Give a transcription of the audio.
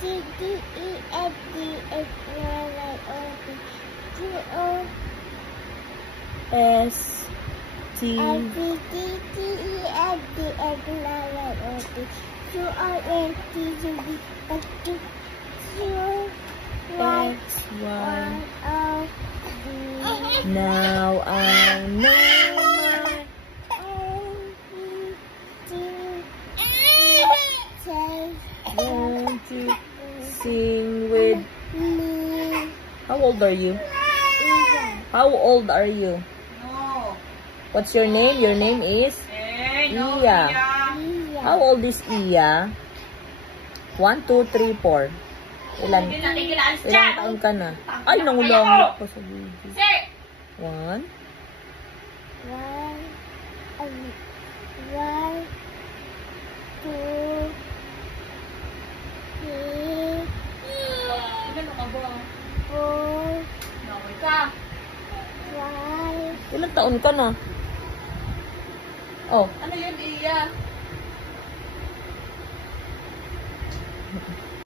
T D E F D H Y O T G O S T F D T T E F D H Y O T Q R N T U V W Q Y X Y. O D. Now I know my. Won't you sing with? How old are you? How old are you? No. What's your name? Your name is No, Iya. How old is Iya? 1, 2, 3, 4. Ilan taon ka na? Ay, nangulangot pa sa video. 1, 2, 3, 4, ilan taon ka na? Oh, Ano yun, Iya?